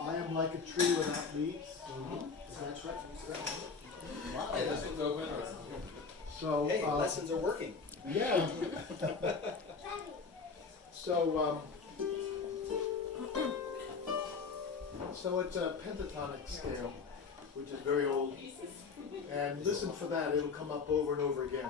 I am like a tree without leaves. Is that right? Wow. Hey, this one's open. So, Hey, lessons are working. yeah. So, so it's a pentatonic scale, which is very old. And listen for that, it'll come up over and over again.